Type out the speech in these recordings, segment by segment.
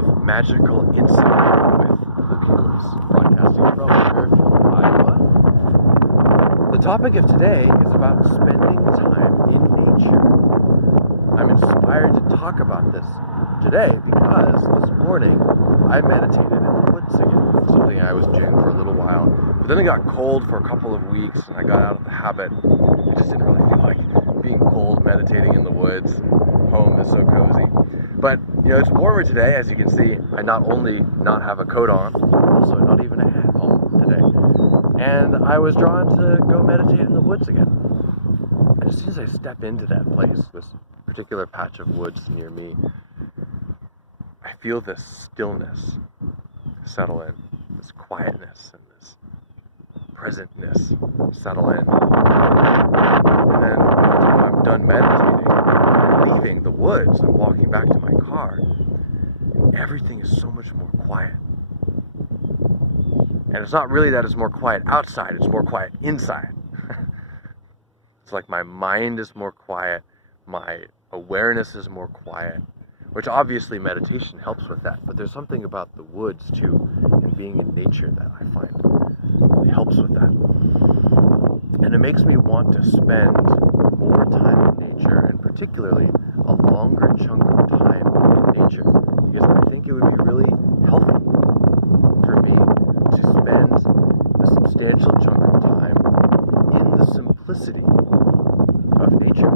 of Magical Insight with Luke Hillis, broadcasting from Fairfield, Iowa. The topic of today is about spending time in nature. I'm inspired to talk about this today because this morning I meditated in the woods again. It's something I was doing for a little while, but then it got cold for a couple of weeks and I got out of the habit. I just didn't really feel like being cold meditating in the woods. Home is so cozy. But, it's warmer today, as you can see. I not only not have a coat on, also not even a hat on today. And I was drawn to go meditate in the woods again. And as soon as I step into that place, this particular patch of woods near me, I feel this stillness settle in, this quietness and this presentness settle in. And then by the time I'm done meditating, leaving the woods and walking back to my car, everything is so much more quiet. And it's not really that it's more quiet outside, it's more quiet inside. It's like my mind is more quiet, my awareness is more quiet, which obviously meditation helps with that. But there's something about the woods too, and being in nature that I find really helps with that. And it makes me want to spend more time in nature, and particularly a longer chunk of time in nature, because I think it would be really healthy for me to spend a substantial chunk of time in the simplicity of nature.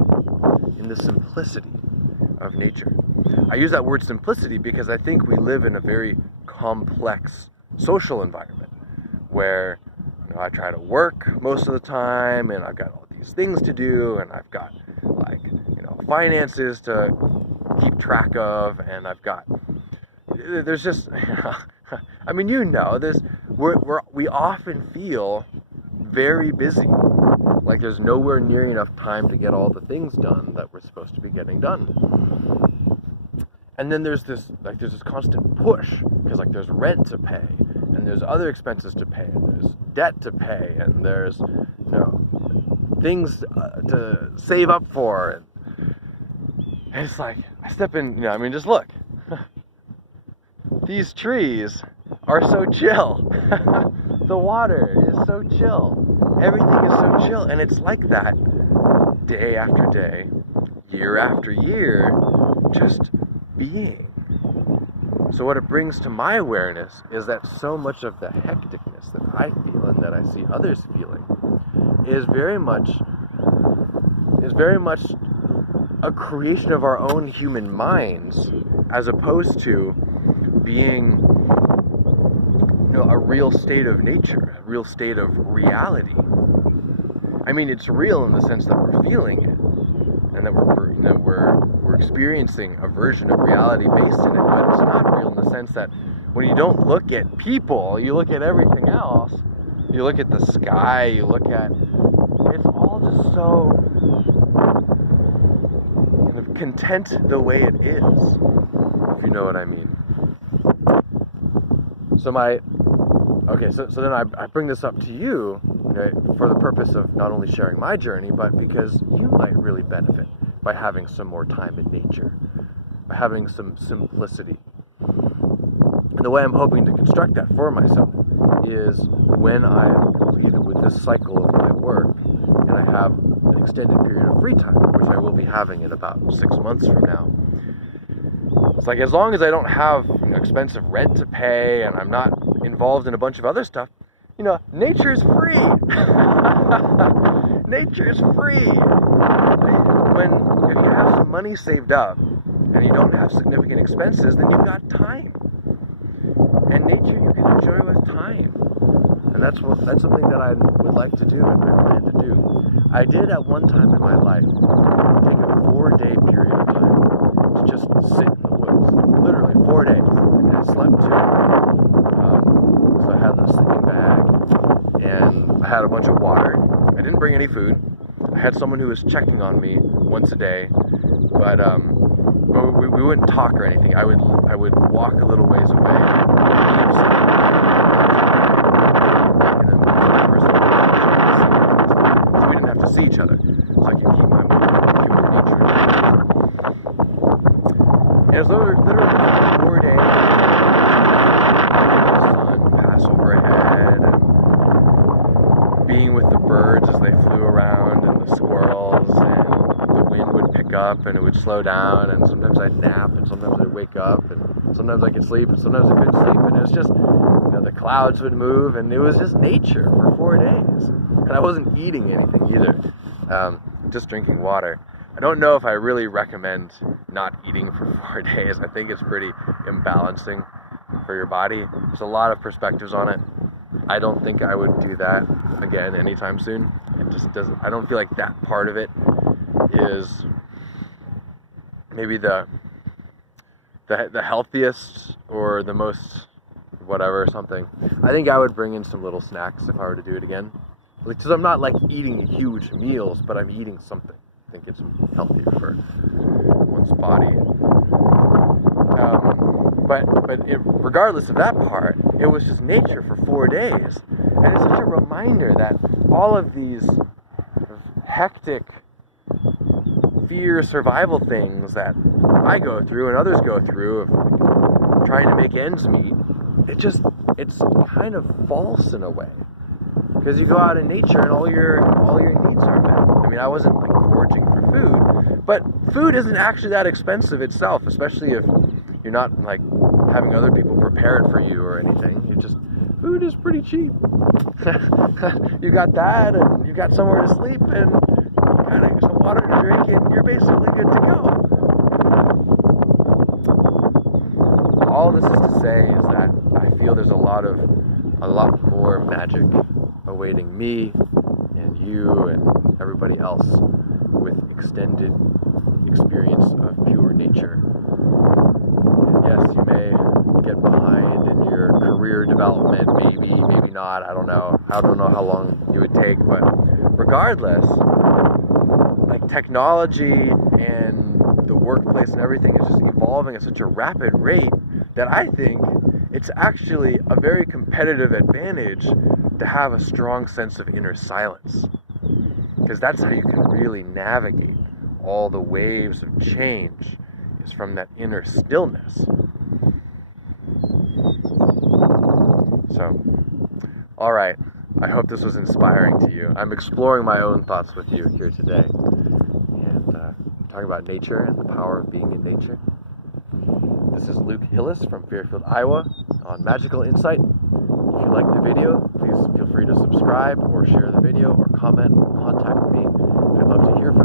In the simplicity of nature. I use that word simplicity because I think we live in a very complex social environment where I try to work most of the time, and I've got all these things to do, and I've got finances to keep track of, and there's just we often feel very busy, like there's nowhere near enough time to get all the things done that we're supposed to be getting done. And then there's this constant push, because there's rent to pay, and there's other expenses to pay, and there's debt to pay, and there's things to save up for, and it's like I step in. Just look. These trees are so chill. The water is so chill. Everything is so chill, and it's like that day after day, year after year, just being. So what it brings to my awareness is that so much of the hecticness that I feel and that I see others feeling is very much a creation of our own human minds, as opposed to being a real state of nature, a real state of reality. It's real in the sense that we're feeling it, and that we're experiencing a version of reality based in it, but it's not real in the sense that when you don't look at people, you look at everything else. You look at the sky, it's all just so kind of content the way it is, if you know what I mean. So then I bring this up to you, for the purpose of not only sharing my journey, but because you might really benefit by having some more time in nature, by having some simplicity. And the way I'm hoping to construct that for myself is when I am completed with this cycle of my work, and I have an extended period of free time, which I will be having in about 6 months from now. It's like, as long as I don't have expensive rent to pay, and I'm not involved in a bunch of other stuff, nature's free. Nature's free. If you have some money saved up and you don't have significant expenses, then you've got time. And nature you can enjoy with time. And that's something that I would like to do and I plan to do. I did at one time in my life take a 4-day period of time to just sit in the woods. Literally 4 days. I slept too. So I had a sleeping bag, and I had a bunch of water. I didn't bring any food. I had someone who was checking on me once a day, but we wouldn't talk or anything. I would walk a little ways away, and then the person would so we didn't have to see each other. So I could keep my human nature. And it's literally 4 days. The sun pass overhead, and being with the birds as they flew around, and the squirrels, and the wind would pick up and it would slow down, and sometimes I'd nap, and sometimes I'd wake up, and sometimes I could sleep, and sometimes I couldn't sleep, and it was just, the clouds would move, and it was just nature for 4 days. And I wasn't eating anything either, just drinking water. I don't know if I really recommend not eating for 4 days. I think it's pretty imbalancing for your body. There's a lot of perspectives on it. I don't think I would do that again anytime soon. It just doesn't, I don't feel like that part of it is maybe the healthiest or the most whatever something. I think I would bring in some little snacks if I were to do it again. Because I'm not like eating huge meals, but I'm eating something. I think it's healthier for one's body. Regardless of that part, it was just nature for 4 days. And it's such a reminder that all of these hectic fear survival things that I go through and others go through of trying to make ends meet, it's kind of false in a way. Because you go out in nature and all your needs are met. I mean, I wasn't like foraging for food, but food isn't actually that expensive itself, especially if you're not like having other people prepare it for you or anything. Food is pretty cheap. You got that, and you got somewhere to sleep, and kind of some water to drink, and you're basically good to go. All this is to say is that I feel there's a lot more magic awaiting me and you and everybody else with extended experience of pure nature. And yes, you may get behind in your career development, maybe not, I don't know how long it would take, but regardless, like technology and the workplace and everything is just evolving at such a rapid rate that I think it's actually a very competitive advantage to have a strong sense of inner silence, because that's how you can really navigate all the waves of change, is from that inner stillness. So, alright, I hope this was inspiring to you. I'm exploring my own thoughts with you here today, and talking about nature and the power of being in nature. This is Luke Hillis from Fairfield, Iowa on Magical Insight. If you liked the video, please feel free to subscribe or share the video or comment or contact me. I'd love to hear from you.